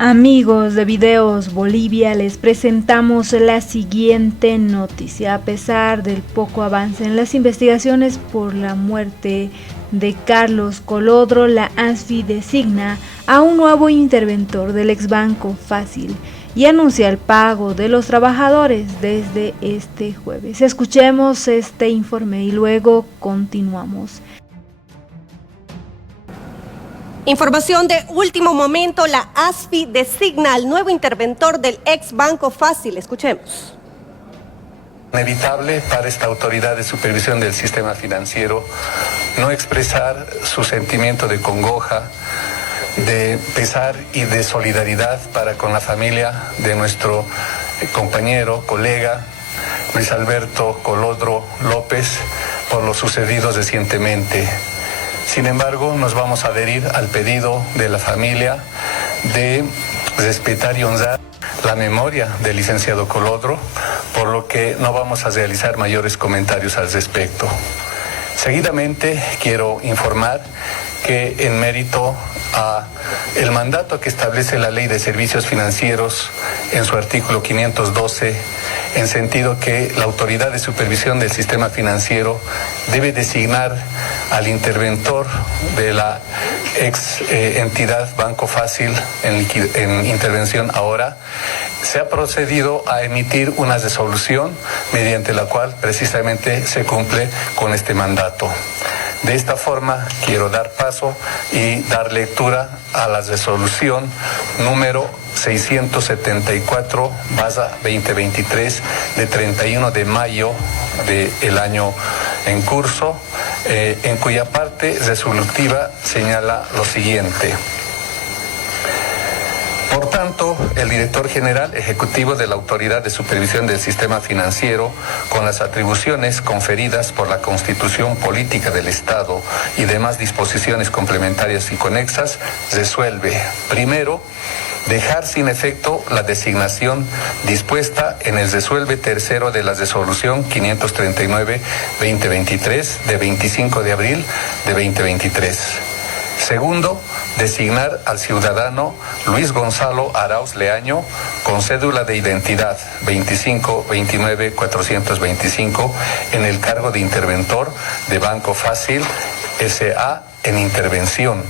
Amigos de Videos Bolivia, les presentamos la siguiente noticia. A pesar del poco avance en las investigaciones por la muerte de Carlos Colodro, la ANSFI designa a un nuevo interventor del ex Banco Fácil y anuncia el pago de los trabajadores desde este jueves. Escuchemos este informe y luego continuamos. Información de último momento, la ANSFI designa al nuevo interventor del ex Banco Fácil. Escuchemos. Inevitable para esta autoridad de supervisión del sistema financiero no expresar su sentimiento de congoja, de pesar y de solidaridad para con la familia de nuestro compañero, colega, Luis Alberto Colodro López, por lo sucedido recientemente. Sin embargo, nos vamos a adherir al pedido de la familia de respetar y honrar la memoria del licenciado Colodro, por lo que no vamos a realizar mayores comentarios al respecto. Seguidamente, quiero informar que en mérito a el mandato que establece la Ley de Servicios Financieros en su artículo 512, en sentido que la autoridad de supervisión del sistema financiero debe designar al interventor de la ex entidad Banco Fácil en intervención ahora, se ha procedido a emitir una resolución mediante la cual precisamente se cumple con este mandato. De esta forma, quiero dar paso y dar lectura a la resolución número 674/2023 de 31 de mayo del año en curso, en cuya parte resolutiva señala lo siguiente. Por tanto, el director general ejecutivo de la Autoridad de Supervisión del Sistema Financiero, con las atribuciones conferidas por la Constitución Política del Estado y demás disposiciones complementarias y conexas, resuelve, primero, dejar sin efecto la designación dispuesta en el resuelve tercero de la resolución 539/2023 de 25 de abril de 2023. Segundo, designar al ciudadano Luis Gonzalo Arauz Leaño con cédula de identidad 25-29-425 en el cargo de interventor de Banco Fácil S.A. en intervención,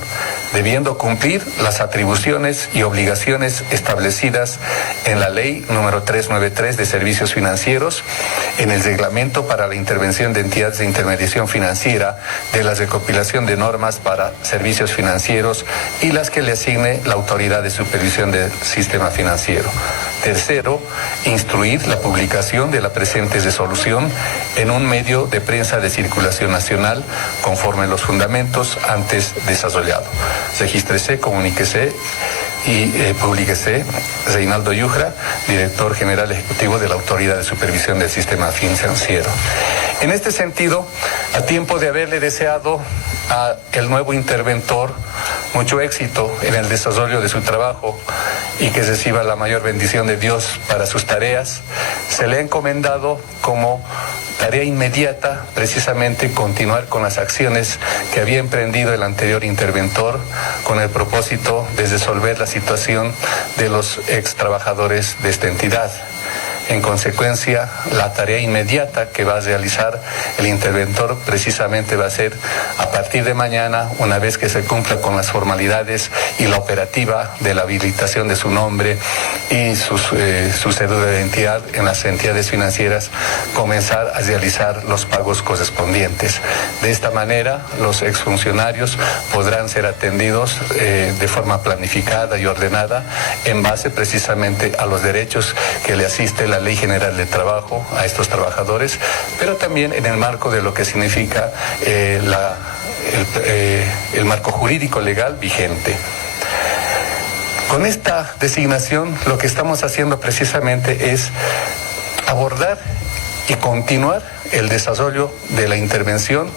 debiendo cumplir las atribuciones y obligaciones establecidas en la Ley número 393 de Servicios Financieros, en el Reglamento para la Intervención de Entidades de Intermediación Financiera, de la recopilación de normas para servicios financieros y las que le asigne la Autoridad de Supervisión del Sistema Financiero. Tercero, instruir la publicación de la presente resolución en un medio de prensa de circulación nacional conforme los fundamentos antes desarrollados. Regístrese, comuníquese y publíquese. Reinaldo Yujra, director general ejecutivo de la Autoridad de Supervisión del Sistema Financiero. En este sentido, a tiempo de haberle deseado a el nuevo interventor mucho éxito en el desarrollo de su trabajo y que reciba la mayor bendición de Dios para sus tareas, se le ha encomendado como tarea inmediata precisamente continuar con las acciones que había emprendido el anterior interventor con el propósito de resolver la situación de los ex trabajadores de esta entidad. En consecuencia, la tarea inmediata que va a realizar el interventor precisamente va a ser a partir de mañana, una vez que se cumpla con las formalidades y la operativa de la habilitación de su nombre y su cédula de identidad en las entidades financieras, comenzar a realizar los pagos correspondientes. De esta manera, los exfuncionarios podrán ser atendidos de forma planificada y ordenada en base precisamente a los derechos que le asiste la Ley General de Trabajo a estos trabajadores, pero también en el marco de lo que significa el marco jurídico legal vigente. Con esta designación, lo que estamos haciendo precisamente es abordar y continuar el desarrollo de la intervención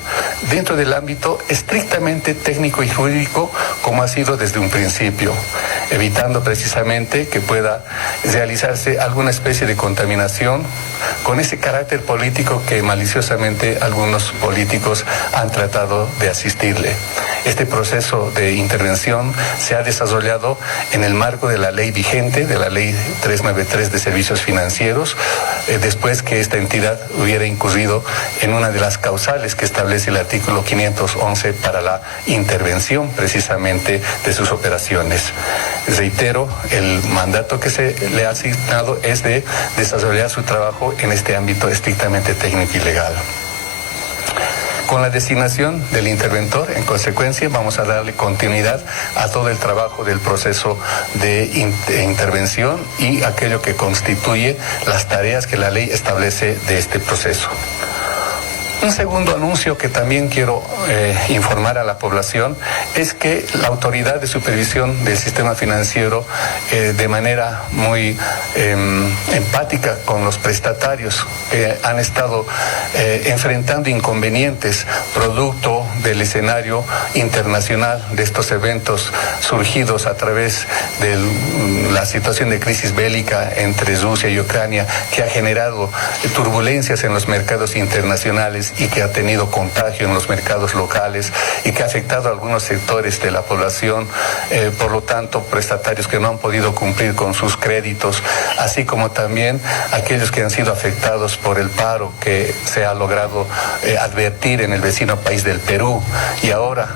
dentro del ámbito estrictamente técnico y jurídico, como ha sido desde un principio, evitando precisamente que pueda realizarse alguna especie de contaminación con ese carácter político que maliciosamente algunos políticos han tratado de asistirle. Este proceso de intervención se ha desarrollado en el marco de la ley vigente, de la ley 393 de servicios financieros, después que esta entidad hubiera incurrido en una de las causales que establece el artículo 511 para la intervención precisamente de sus operaciones. Reitero, el mandato que se le ha asignado es de desarrollar su trabajo en este ámbito estrictamente técnico y legal. Con la designación del interventor, en consecuencia, vamos a darle continuidad a todo el trabajo del proceso de intervención y aquello que constituye las tareas que la ley establece de este proceso. Un segundo anuncio que también quiero informar a la población es que la Autoridad de Supervisión del Sistema Financiero, de manera muy empática con los prestatarios que han estado enfrentando inconvenientes producto del escenario internacional de estos eventos surgidos a través de la situación de crisis bélica entre Rusia y Ucrania, que ha generado turbulencias en los mercados internacionales y que ha tenido contagio en los mercados locales y que ha afectado a algunos sectores de la población, por lo tanto, prestatarios que no han podido cumplir con sus créditos, así como también aquellos que han sido afectados por el paro que se ha logrado advertir en el vecino país del Perú, y ahora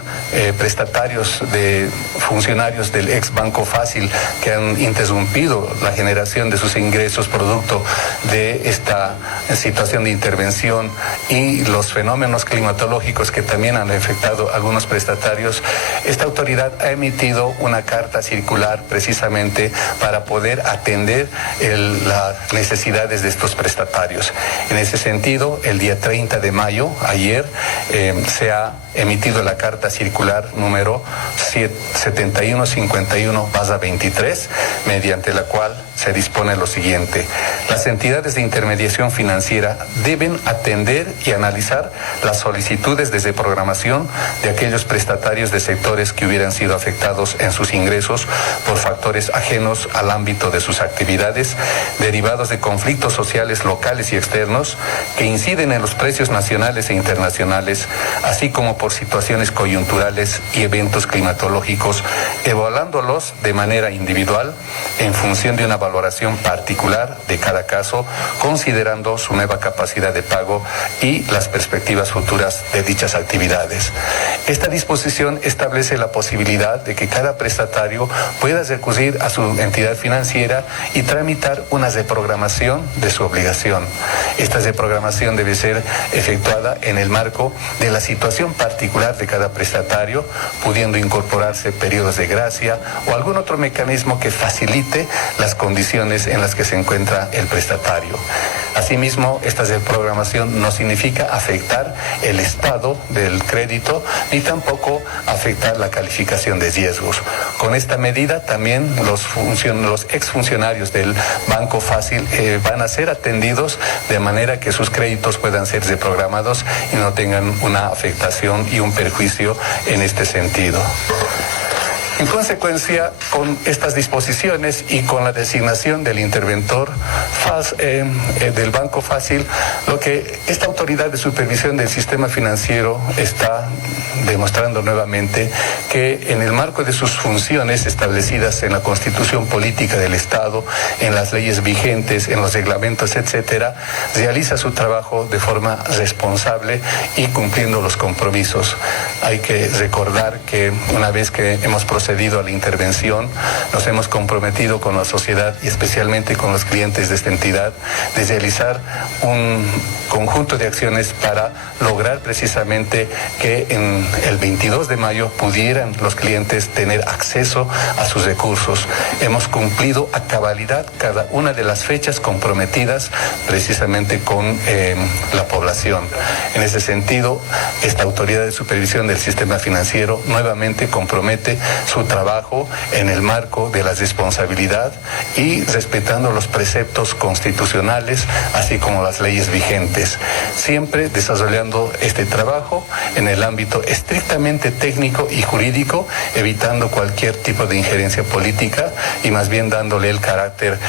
prestatarios de funcionarios del ex Banco Fácil que han interrumpido la generación de sus ingresos producto de esta situación de intervención, y los fenómenos climatológicos que también han afectado a algunos prestatarios. Esta autoridad ha emitido una carta circular precisamente para poder atender las necesidades de estos prestatarios. En ese sentido, el día 30 de mayo, ayer, se ha emitido la carta circular número 7151/23, mediante la cual se dispone lo siguiente: las entidades de intermediación financiera deben atender y analizar las solicitudes de programación de aquellos prestatarios de sectores que hubieran sido afectados en sus ingresos por factores ajenos al ámbito de sus actividades, derivados de conflictos sociales locales y externos que inciden en los precios nacionales e internacionales, así como por situaciones coyunturales y eventos climatológicos, evaluándolos de manera individual en función de una valoración particular de cada caso, considerando su nueva capacidad de pago y las perspectivas futuras de dichas actividades. Esta disposición establece la posibilidad de que cada prestatario pueda recurrir a su entidad financiera y tramitar una reprogramación de su obligación. Esta reprogramación debe ser efectuada en el marco de la situación particular de cada prestatario, pudiendo incorporarse periodos de gracia o algún otro mecanismo que facilite las condiciones en las que se encuentra el prestatario. Asimismo, esta reprogramación no significa afectar el estado del crédito ni tampoco afectar la calificación de riesgos. Con esta medida también los exfuncionarios del Banco Fácil van a ser atendidos de manera que sus créditos puedan ser reprogramados y no tengan una afectación y un perjuicio en este sentido. En consecuencia, con estas disposiciones y con la designación del interventor del Banco Fácil, lo que esta autoridad de supervisión del sistema financiero está demostrando nuevamente que en el marco de sus funciones establecidas en la Constitución Política del Estado, en las leyes vigentes, en los reglamentos, etcétera, realiza su trabajo de forma responsable y cumpliendo los compromisos. Hay que recordar que una vez que hemos procedido a la intervención, nos hemos comprometido con la sociedad y especialmente con los clientes de esta entidad de realizar un conjunto de acciones para lograr precisamente que en el 22 de mayo pudieran los clientes tener acceso a sus recursos. Hemos cumplido a cabalidad cada una de las fechas comprometidas precisamente con la población. En ese sentido, esta autoridad de supervisión del sistema financiero nuevamente compromete su trabajo en el marco de la responsabilidad y respetando los preceptos constitucionales, así como las leyes vigentes, siempre desarrollando este trabajo en el ámbito estrictamente técnico y jurídico, evitando cualquier tipo de injerencia política y más bien dándole el carácter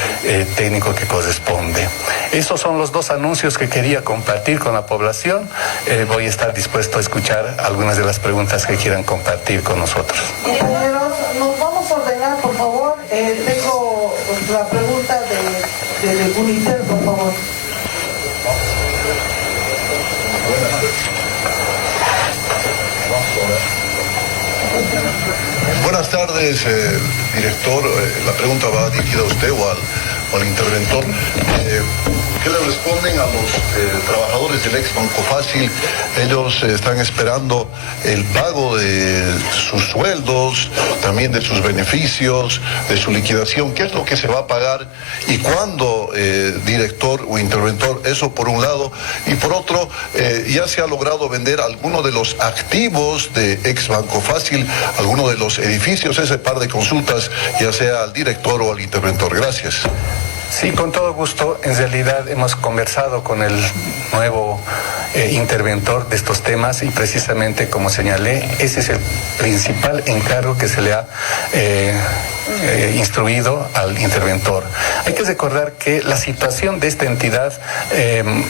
técnico que corresponde. Esos son los dos anuncios que quería compartir con la población. Voy a estar dispuesto a escuchar algunas de las preguntas que quieran compartir con nosotros. Compañeros, nos vamos a ordenar, por favor. Tengo la pregunta de UNICEF, por favor. Buenas tardes, director. La pregunta va dirigida a usted o al interventor. ¿Qué le responden a los trabajadores del ex Banco Fácil? Ellos están esperando el pago de sus sueldos, también de sus beneficios, de su liquidación. ¿Qué es lo que se va a pagar y cuándo, director o interventor? Eso por un lado. Y por otro, ya se ha logrado vender alguno de los activos de ex Banco Fácil, alguno de los edificios. Ese par de consultas, ya sea al director o al interventor. Gracias. Sí, con todo gusto. En realidad hemos conversado con el nuevo interventor de estos temas y precisamente, como señalé, ese es el principal encargo que se le ha instruido al interventor. Hay que recordar que la situación de esta entidad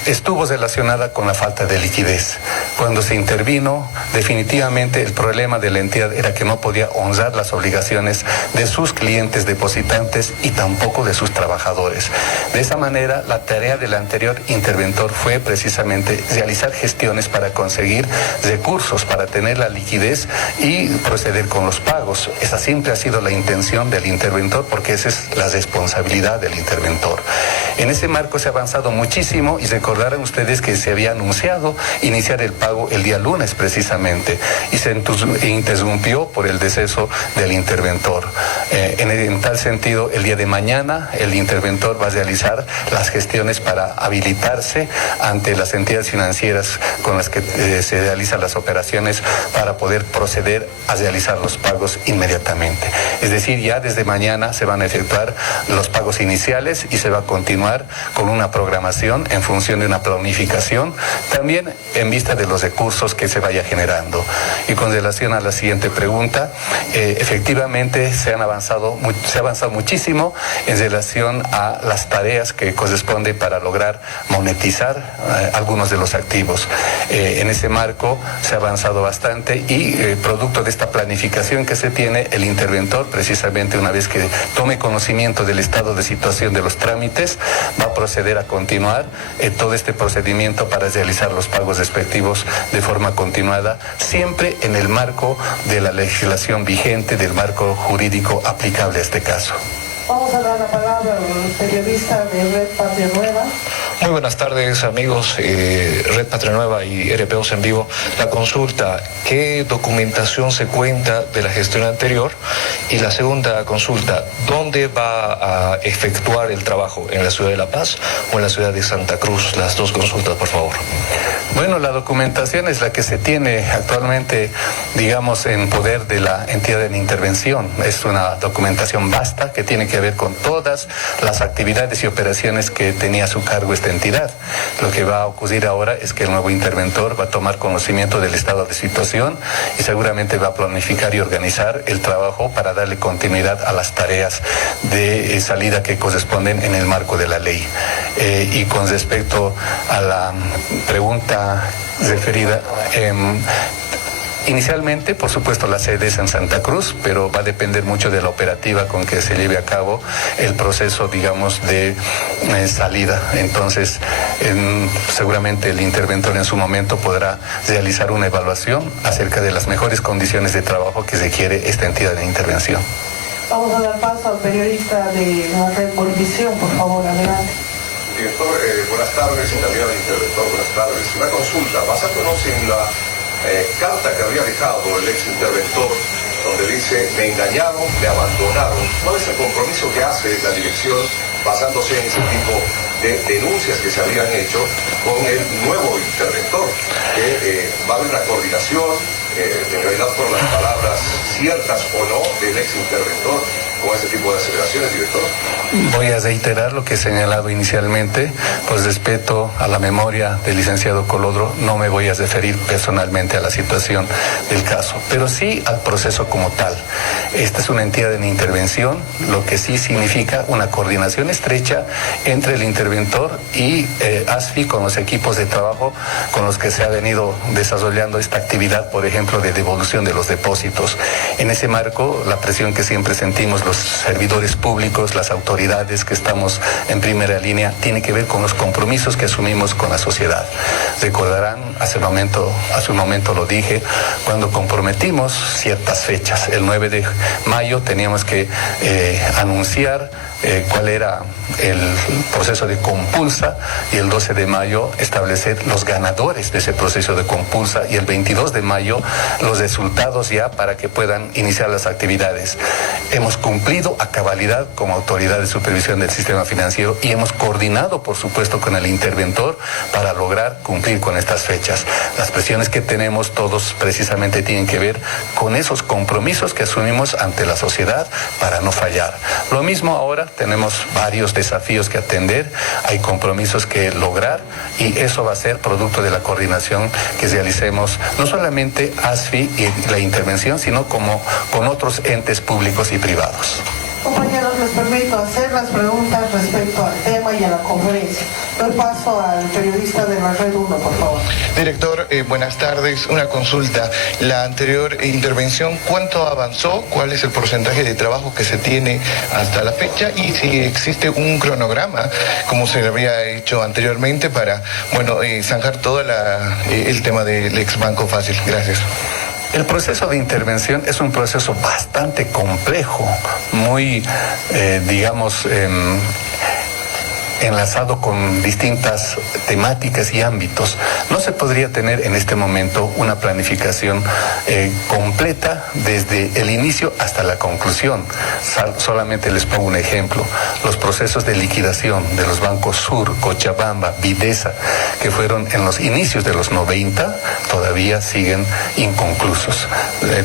estuvo relacionada con la falta de liquidez. Cuando se intervino, definitivamente el problema de la entidad era que no podía honrar las obligaciones de sus clientes depositantes y tampoco de sus trabajadores. De esa manera, la tarea del anterior interventor fue precisamente realizar gestiones para conseguir recursos, para tener la liquidez y proceder con los pagos. Esa siempre ha sido la intención del interventor, porque esa es la responsabilidad del interventor. En ese marco se ha avanzado muchísimo y recordarán ustedes que se había anunciado iniciar el pago el día lunes precisamente y se interrumpió por el deceso del interventor. En tal sentido, el día de mañana el interventor va a realizar las gestiones para habilitarse ante las entidades financieras con las que se realizan las operaciones para poder proceder a realizar los pagos inmediatamente. Es decir, ya desde mañana se van a efectuar los pagos iniciales y se va a continuar con una programación en función de una planificación, también en vista de los recursos que se vaya generando. Y con relación a la siguiente pregunta, efectivamente se ha avanzado muchísimo en relación a las tareas que corresponden para lograr monetizar algunos de los activos. En ese marco se ha avanzado bastante y producto de esta planificación que se tiene, el interventor, precisamente una vez que tome conocimiento del estado de situación de los trámites, va a proceder a continuar todo este procedimiento para realizar los pagos respectivos de forma continuada, siempre en el marco de la legislación vigente, del marco jurídico aplicable a este caso. Vamos a dar la palabra al periodista de Red Patria Nueva. Muy buenas tardes, amigos, Red Patria Nueva y RPOs en vivo. La consulta, ¿qué documentación se cuenta de la gestión anterior? Y la segunda consulta, ¿dónde va a efectuar el trabajo? ¿En la ciudad de La Paz o en la ciudad de Santa Cruz? Las dos consultas, por favor. Bueno, la documentación es la que se tiene actualmente, digamos, en poder de la entidad de intervención. Es una documentación vasta que tiene que ver con todas las actividades y operaciones que tenía a su cargo esta entidad. Lo que va a ocurrir ahora es que el nuevo interventor va a tomar conocimiento del estado de situación y seguramente va a planificar y organizar el trabajo para darle continuidad a las tareas de salida que corresponden en el marco de la ley. Y con respecto a la pregunta referida, inicialmente, por supuesto, la sede es en Santa Cruz, pero va a depender mucho de la operativa con que se lleve a cabo el proceso, digamos, de salida. Entonces, seguramente el interventor en su momento podrá realizar una evaluación acerca de las mejores condiciones de trabajo que requiere esta entidad de intervención. Vamos a dar paso al periodista de la Red Bolivisión, por favor, adelante. Director, buenas tardes, y también al interventor, buenas tardes. Una consulta, basándonos en la carta que había dejado el ex interventor, donde dice, me engañaron, me abandonaron. ¿Cuál es el compromiso que hace la dirección basándose en ese tipo de denuncias que se habían hecho con el nuevo interventor? Que va a haber una coordinación, en realidad por las palabras ciertas o no del ex interventor, con ese tipo de aceleraciones, director? Voy a reiterar lo que he señalado inicialmente. Por respeto a la memoria del licenciado Colodro, no me voy a referir personalmente a la situación del caso, pero sí al proceso como tal. Esta es una entidad en intervención, lo que sí significa una coordinación estrecha entre el interventor y ASFI con los equipos de trabajo con los que se ha venido desarrollando esta actividad, por ejemplo, de devolución de los depósitos. En ese marco, la presión que siempre sentimos los servidores públicos, las autoridades que estamos en primera línea, tiene que ver con los compromisos que asumimos con la sociedad. Recordarán, hace un momento lo dije, cuando comprometimos ciertas fechas. El 9 de mayo teníamos que anunciar cuál era el proceso de compulsa, y el 12 de mayo establecer los ganadores de ese proceso de compulsa, y el 22 de mayo los resultados ya para que puedan iniciar las actividades. Hemos cumplido a cabalidad como autoridad de supervisión del sistema financiero y hemos coordinado, por supuesto, con el interventor para lograr cumplir con estas fechas. Las presiones que tenemos todos precisamente tienen que ver con esos compromisos que asumimos ante la sociedad para no fallar. Lo mismo ahora, tenemos varios desafíos que atender, hay compromisos que lograr, y eso va a ser producto de la coordinación que realicemos, no solamente ASFI y la intervención, sino como con otros entes públicos y privados. Compañeros, les permito hacer las preguntas respecto al tema y a la conferencia. Doy paso al periodista de la Red 1, por favor. Director, buenas tardes. Una consulta. La anterior intervención, ¿cuánto avanzó? ¿Cuál es el porcentaje de trabajo que se tiene hasta la fecha? Y si existe un cronograma, como se había hecho anteriormente, para, zanjar todo el tema del ex Banco Fácil. Gracias. El proceso de intervención es un proceso bastante complejo, muy, enlazado con distintas temáticas y ámbitos. No se podría tener en este momento una planificación completa desde el inicio hasta la conclusión. Solamente les pongo un ejemplo. Los procesos de liquidación de los bancos Sur, Cochabamba, Videsa, que fueron en los inicios de los 90, todavía siguen inconclusos.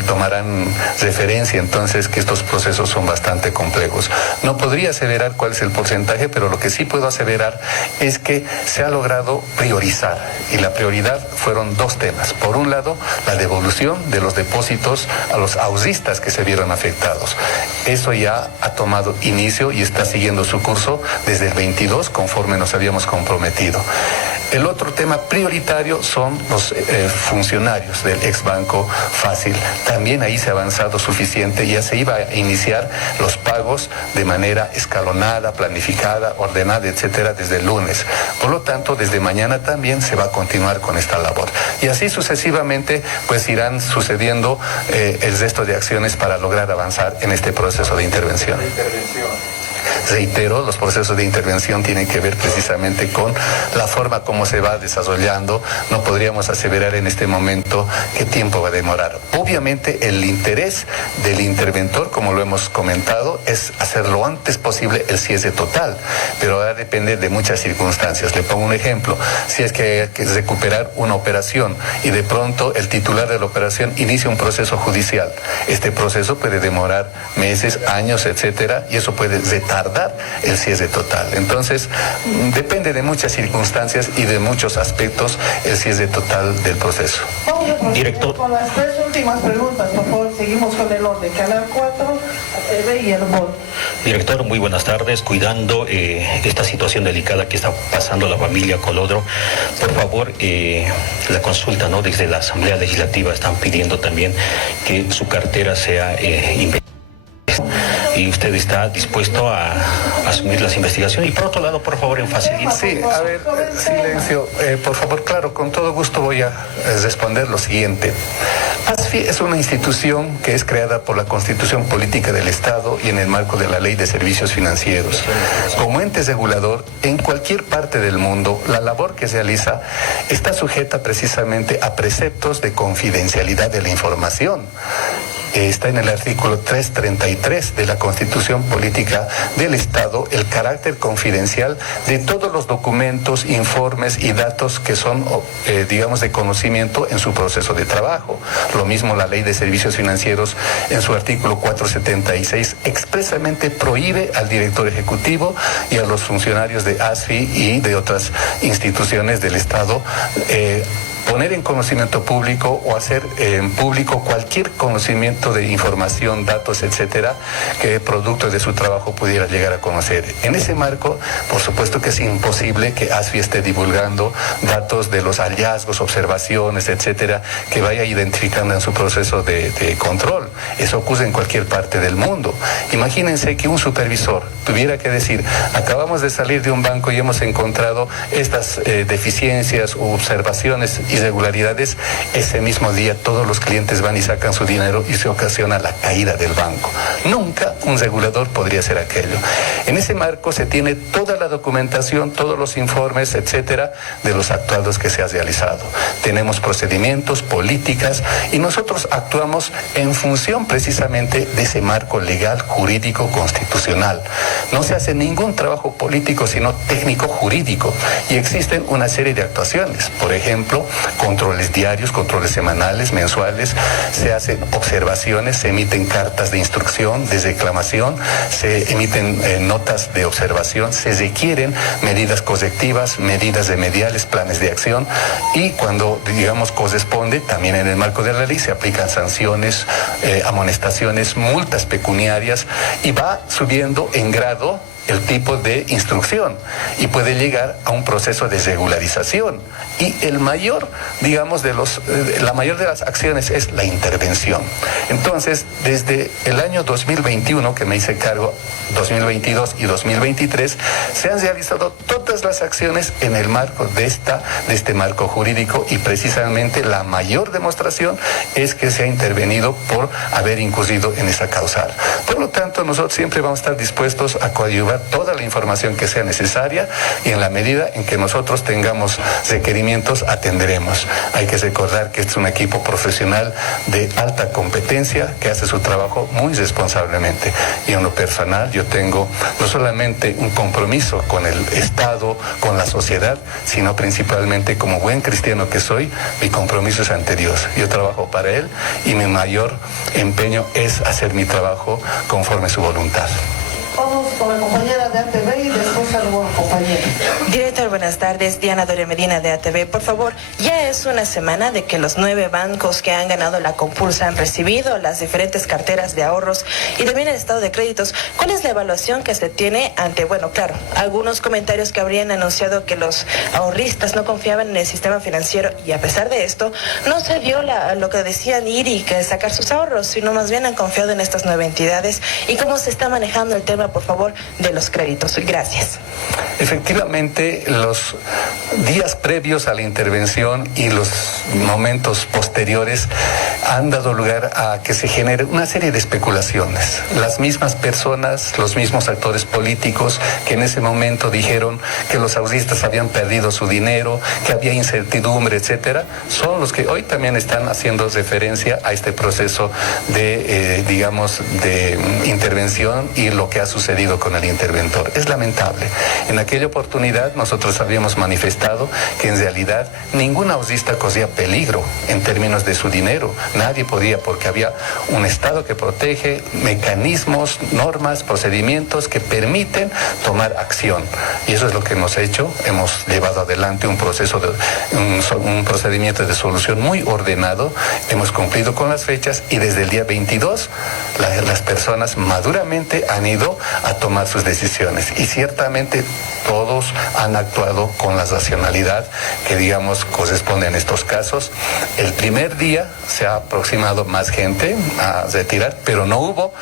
Tomarán referencia entonces que estos procesos son bastante complejos. No podría aseverar cuál es el porcentaje, pero lo que sí puedo aseverar es que se ha logrado priorizar, y la prioridad fueron dos temas. Por un lado, la devolución de los depósitos a los ahorristas que se vieron afectados. Eso ya ha tomado inicio y está siguiendo su curso desde el 22, conforme nos habíamos comprometido. El otro tema prioritario son los funcionarios del ex Banco Fácil. También ahí se ha avanzado suficiente, ya se iba a iniciar los pagos de manera escalonada, planificada, ordenada, etcétera, desde el lunes. Por lo tanto, desde mañana también se va a continuar con esta labor. Y así sucesivamente, pues irán sucediendo el resto de acciones para lograr avanzar en este proceso de intervención. Reitero, los procesos de intervención tienen que ver precisamente con la forma como se va desarrollando. No podríamos aseverar en este momento qué tiempo va a demorar. Obviamente el interés del interventor, como lo hemos comentado, es hacer lo antes posible el cierre total, pero va a depender de muchas circunstancias. Le pongo un ejemplo: si es que hay que recuperar una operación y de pronto el titular de la operación inicia un proceso judicial, este proceso puede demorar meses, años, etcétera, y eso puede retardar el cierre total. Entonces, depende de muchas circunstancias y de muchos aspectos el cierre total del proceso. Vamos a proceder con las tres últimas preguntas, por favor. Seguimos con el orden. Canal 4, TV y el BOD. Director, muy buenas tardes. Cuidando esta situación delicada que está pasando la familia Colodro, por favor, la consulta, ¿no? Desde la Asamblea Legislativa están pidiendo también que su cartera sea investigada. Y usted está dispuesto a asumir las investigaciones. Y por otro lado, por favor, en facilitar. Sí, a ver, silencio. Por favor, claro, con todo gusto voy a responder lo siguiente. ASFI es una institución que es creada por la Constitución Política del Estado y en el marco de la Ley de Servicios Financieros. Como ente regulador, en cualquier parte del mundo, la labor que se realiza está sujeta precisamente a preceptos de confidencialidad de la información. está en el artículo 333 de la Constitución Política del Estado el carácter confidencial de todos los documentos, informes y datos que son, digamos, de conocimiento en su proceso de trabajo. Lo mismo la Ley de Servicios Financieros en su artículo 476 expresamente prohíbe al director ejecutivo y a los funcionarios de ASFI y de otras instituciones del Estado poner en conocimiento público o hacer público cualquier conocimiento de información, datos, etcétera, que producto de su trabajo pudiera llegar a conocer. En ese marco, por supuesto que es imposible que ASFI esté divulgando datos de los hallazgos, observaciones, etcétera, que vaya identificando en su proceso de control. Eso ocurre en cualquier parte del mundo. Imagínense que un supervisor tuviera que decir, acabamos de salir de un banco y hemos encontrado estas deficiencias u observaciones irregularidades, ese mismo día todos los clientes van y sacan su dinero y se ocasiona la caída del banco. Nunca un regulador podría hacer aquello. En ese marco se tiene toda la documentación, todos los informes, etcétera, de los actuados que se ha realizado. Tenemos procedimientos, políticas, y nosotros actuamos en función precisamente de ese marco legal, jurídico, constitucional. No se hace ningún trabajo político, sino técnico jurídico, y existen una serie de actuaciones. Por ejemplo, controles diarios, controles semanales, mensuales, se hacen observaciones, se emiten cartas de instrucción, de reclamación, se emiten notas de observación, se requieren medidas correctivas, medidas remediales, planes de acción, y cuando, digamos, corresponde, también en el marco de la ley se aplican sanciones, amonestaciones, multas pecuniarias, y va subiendo en grado el tipo de instrucción y puede llegar a un proceso de regularización. Y el mayor, digamos, la mayor de las acciones es la intervención. Entonces, desde el año 2021, que me hice cargo, 2022 y 2023, se han realizado todas las acciones en el marco de este marco jurídico, y precisamente la mayor demostración es que se ha intervenido por haber incurrido en esa causal. Por lo tanto, nosotros siempre vamos a estar dispuestos a coadyuvar toda la información que sea necesaria, y en la medida en que nosotros tengamos requerimientos atenderemos. Hay que recordar que este es un equipo profesional de alta competencia que hace su trabajo muy responsablemente, y en lo personal yo tengo no solamente un compromiso con el Estado, con la sociedad, sino principalmente, como buen cristiano que soy, mi compromiso es ante Dios. Yo trabajo para Él y mi mayor empeño es hacer mi trabajo conforme a su voluntad. Vamos con la compañera de ATV y después a la compañera. Director, buenas tardes. Diana Doria Medina de ATV. Por favor, ya es una semana de que los 9 bancos que han ganado la compulsa han recibido las diferentes carteras de ahorros y también el estado de créditos. ¿Cuál es la evaluación que se tiene ante, bueno, claro, algunos comentarios que habrían anunciado que los ahorristas no confiaban en el sistema financiero, y a pesar de esto no se dio lo que decían ir y que sacar sus ahorros, sino más bien han confiado en estas 9 entidades? ¿Y cómo se está manejando el tema, por favor, de los créditos? Gracias. Efectivamente, los días previos a la intervención y los momentos posteriores han dado lugar a que se genere una serie de especulaciones. Las mismas personas, los mismos actores políticos que en ese momento dijeron que los ahorristas habían perdido su dinero, que había incertidumbre, etcétera, son los que hoy también están haciendo referencia a este proceso de, digamos, de intervención y lo que ha sucedido con el interventor. Es lamentable. En aquella oportunidad nosotros habíamos manifestado que en realidad ningún ahorrista corría peligro en términos de su dinero. Nadie podía, porque había un Estado que protege, mecanismos, normas, procedimientos que permiten tomar acción. Y eso es lo que hemos hecho. Hemos llevado adelante un proceso un procedimiento de solución muy ordenado. Hemos cumplido con las fechas y desde el día 22 las personas maduramente han ido a tomar sus decisiones, y ciertamente todos han actuado con la racionalidad que, digamos, corresponde en estos casos. El primer día se ha aproximado más gente a retirar, pero no hubo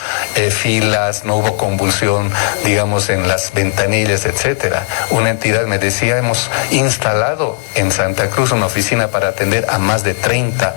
filas, no hubo convulsión, digamos, en las ventanillas, etcétera. Una entidad me decía, hemos instalado en Santa Cruz una oficina para atender a más de 30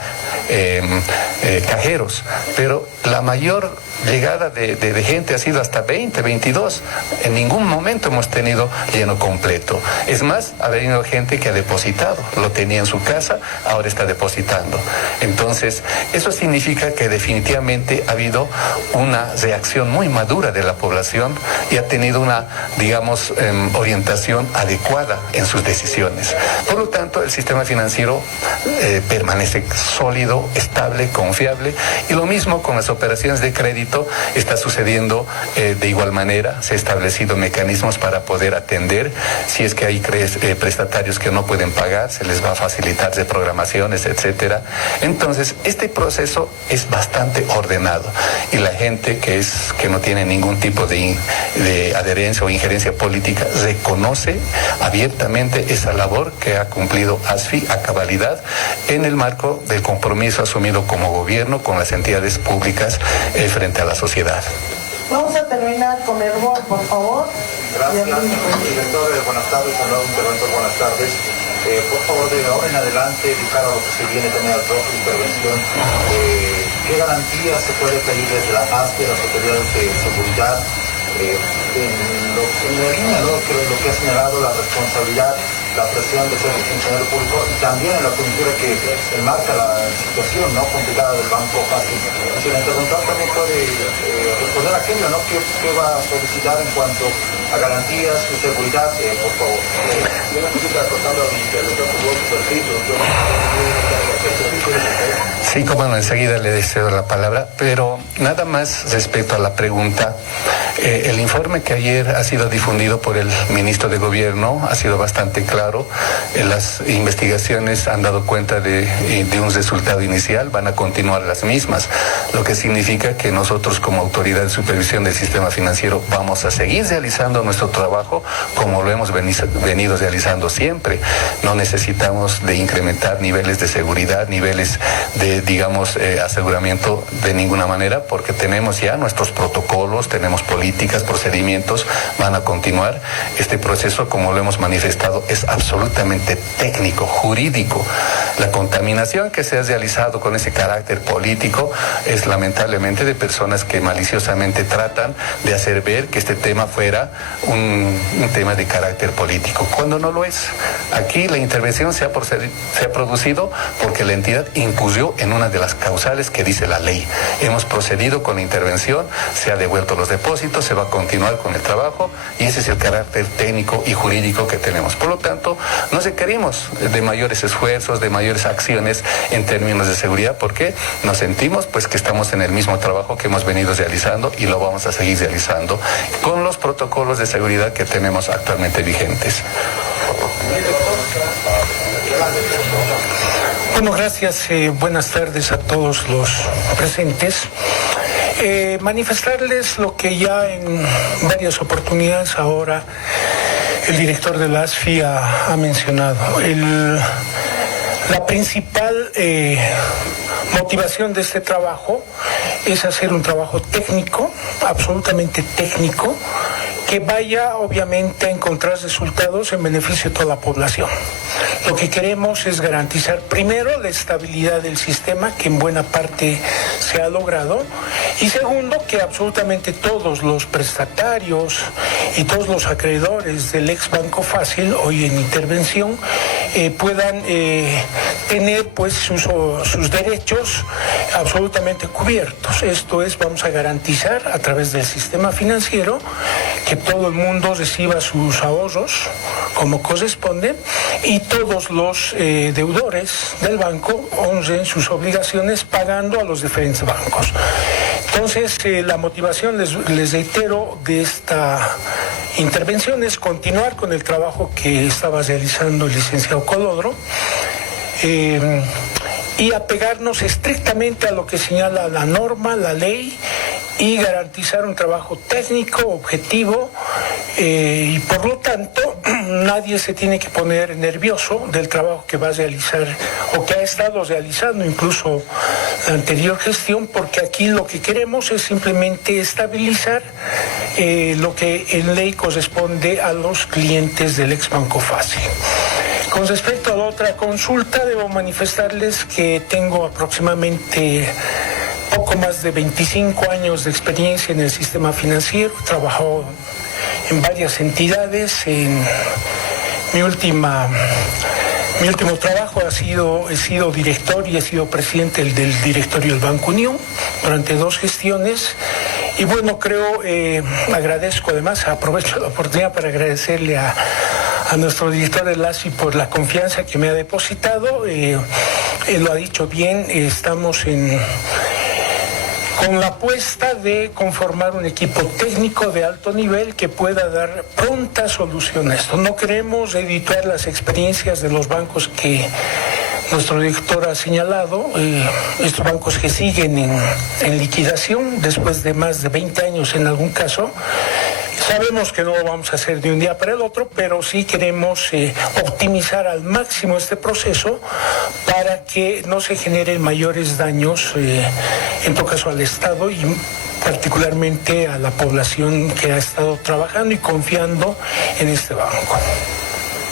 cajeros, pero la mayor llegada de gente ha sido hasta 20, 22. En ningún momento hemos tenido lleno completo. Es más, ha venido gente que ha depositado, lo tenía en su casa, ahora está depositando. Entonces, eso significa que definitivamente ha habido una reacción muy madura de la población y ha tenido una, digamos, orientación adecuada en sus decisiones. Por lo tanto, el sistema financiero permanece sólido, estable, confiable, y lo mismo con las operaciones de crédito está sucediendo de igual manera. Se han establecido mecanismos para poder atender. Si es que hay prestatarios que no pueden pagar, se les va a facilitar reprogramaciones, etcétera. Entonces, este proceso es bastante ordenado y la gente que no tiene ningún tipo de adherencia o injerencia política reconoce abiertamente esa labor que ha cumplido ASFI a cabalidad en el marco del compromiso asumido como gobierno con las entidades públicas frente a la sociedad. Vamos a terminar con Herbol, por favor. Gracias, director. Buenas tardes, señor interventor, buenas tardes. Por favor, de ahora en adelante, de cara a lo que se viene también al trabajo de intervención, ¿qué garantías se puede pedir desde la ASFI, las autoridades de seguridad, en la línea, ¿no?, lo que ha señalado la responsabilidad, la presión de ser funcionario público, y también en la coyuntura que enmarca la situación, ¿no?, complicada del Banco Fácil? Si el interventor también puede responder a aquello, ¿no?, ¿qué va a solicitar en cuanto a garantías de seguridad, por favor? Sí, como no, enseguida le deseo la palabra, pero nada más respecto a la pregunta. El informe que ayer ha sido difundido por el ministro de Gobierno ha sido bastante claro. Las investigaciones han dado cuenta de un resultado inicial, van a continuar las mismas, lo que significa que nosotros como autoridad de supervisión del sistema financiero vamos a seguir realizando nuestro trabajo como lo hemos venido realizando siempre. No necesitamos de incrementar niveles de seguridad, niveles de, digamos, aseguramiento de ninguna manera, porque tenemos ya nuestros protocolos, tenemos políticas, procedimientos, van a continuar. Este proceso, como lo hemos manifestado, es absolutamente técnico, jurídico. La contaminación que se ha realizado con ese carácter político es lamentablemente de personas que maliciosamente tratan de hacer ver que este tema fuera un tema de carácter político, cuando no lo es. Aquí la intervención se ha producido porque la entidad incurrió en una de las causales que dice la ley. Hemos procedido con la intervención, se ha devuelto los depósitos, se va a continuar con el trabajo y ese es el carácter técnico y jurídico que tenemos. Por lo tanto, no requerimos de mayores esfuerzos, de mayores acciones en términos de seguridad, porque nos sentimos pues que estamos en el mismo trabajo que hemos venido realizando y lo vamos a seguir realizando con los protocolos de seguridad que tenemos actualmente vigentes. Bueno, gracias. Buenas tardes a todos los presentes. Manifestarles lo que ya en varias oportunidades ahora el director de la ASFI ha mencionado. La principal motivación de este trabajo es hacer un trabajo técnico, absolutamente técnico, que vaya obviamente a encontrar resultados en beneficio de toda la población. Lo que queremos es garantizar primero la estabilidad del sistema, que en buena parte se ha logrado, y segundo, que absolutamente todos los prestatarios y todos los acreedores del ex Banco Fácil, hoy en intervención, puedan tener pues sus derechos absolutamente cubiertos. Esto es, vamos a garantizar a través del sistema financiero que todo el mundo reciba sus ahorros como corresponde y todos los deudores del banco honren sus obligaciones pagando a los diferentes bancos. Entonces, la motivación, les reitero, de esta intervención es continuar con el trabajo que estaba realizando el licenciado Colodro y apegarnos estrictamente a lo que señala la norma, la ley, y garantizar un trabajo técnico, objetivo, y por lo tanto nadie se tiene que poner nervioso del trabajo que va a realizar o que ha estado realizando incluso la anterior gestión, porque aquí lo que queremos es simplemente estabilizar lo que en ley corresponde a los clientes del ex Banco Fácil. Con respecto a la otra consulta, debo manifestarles que tengo aproximadamente poco más de 25 años de experiencia en el sistema financiero. He trabajado en varias entidades. En mi último trabajo he sido director y he sido presidente del directorio del Banco Unión durante 2 gestiones. Y bueno, agradezco además, aprovecho la oportunidad para agradecerle a nuestro director del ASFI por la confianza que me ha depositado. Él lo ha dicho bien, estamos con la apuesta de conformar un equipo técnico de alto nivel que pueda dar pronta solución a esto. No queremos editar las experiencias de los bancos que nuestro director ha señalado, estos bancos que siguen en liquidación después de más de 20 años en algún caso. Sabemos que no lo vamos a hacer de un día para el otro, pero sí queremos optimizar al máximo este proceso para que no se generen mayores daños, en todo caso al Estado y particularmente a la población que ha estado trabajando y confiando en este banco.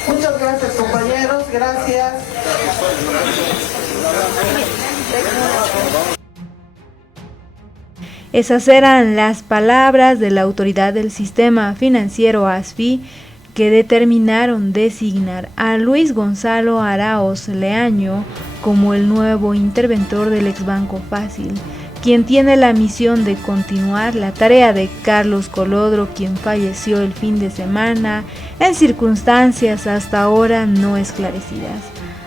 Muchas gracias, compañeros. Gracias. Esas eran las palabras de la autoridad del sistema financiero ASFI, que determinaron designar a Luis Gonzalo Araoz Leaño como el nuevo interventor del ex Banco Fácil, quien tiene la misión de continuar la tarea de Carlos Colodro, quien falleció el fin de semana en circunstancias hasta ahora no esclarecidas.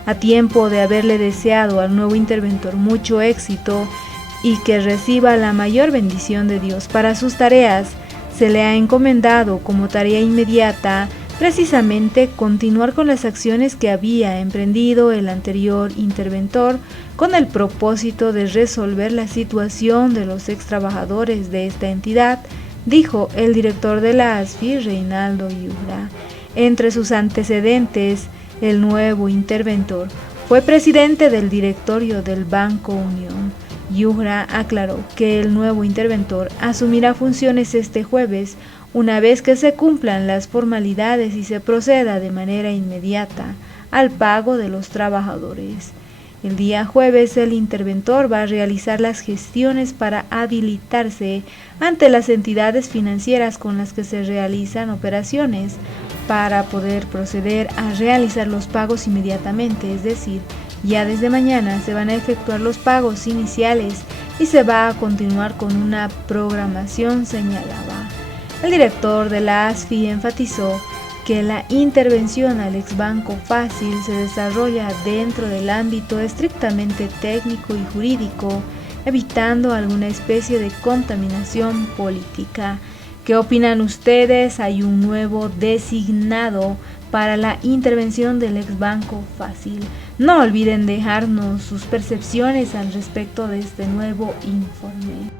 A tiempo de haberle deseado al nuevo interventor mucho éxito y que reciba la mayor bendición de Dios para sus tareas, se le ha encomendado como tarea inmediata precisamente continuar con las acciones que había emprendido el anterior interventor con el propósito de resolver la situación de los ex trabajadores de esta entidad, dijo el director de la ASFI, Reinaldo Yura. Entre sus antecedentes, el nuevo interventor fue presidente del directorio del Banco Unión. Yura aclaró que el nuevo interventor asumirá funciones este jueves, una vez que se cumplan las formalidades y se proceda de manera inmediata al pago de los trabajadores. El día jueves el interventor va a realizar las gestiones para habilitarse ante las entidades financieras con las que se realizan operaciones para poder proceder a realizar los pagos inmediatamente, es decir, ya desde mañana se van a efectuar los pagos iniciales y se va a continuar con una programación, señalaba. El director de la ASFI enfatizó que la intervención al ex Banco Fácil se desarrolla dentro del ámbito estrictamente técnico y jurídico, evitando alguna especie de contaminación política. ¿Qué opinan ustedes? Hay un nuevo designado para la intervención del ex Banco Fácil. No olviden dejarnos sus percepciones al respecto de este nuevo informe.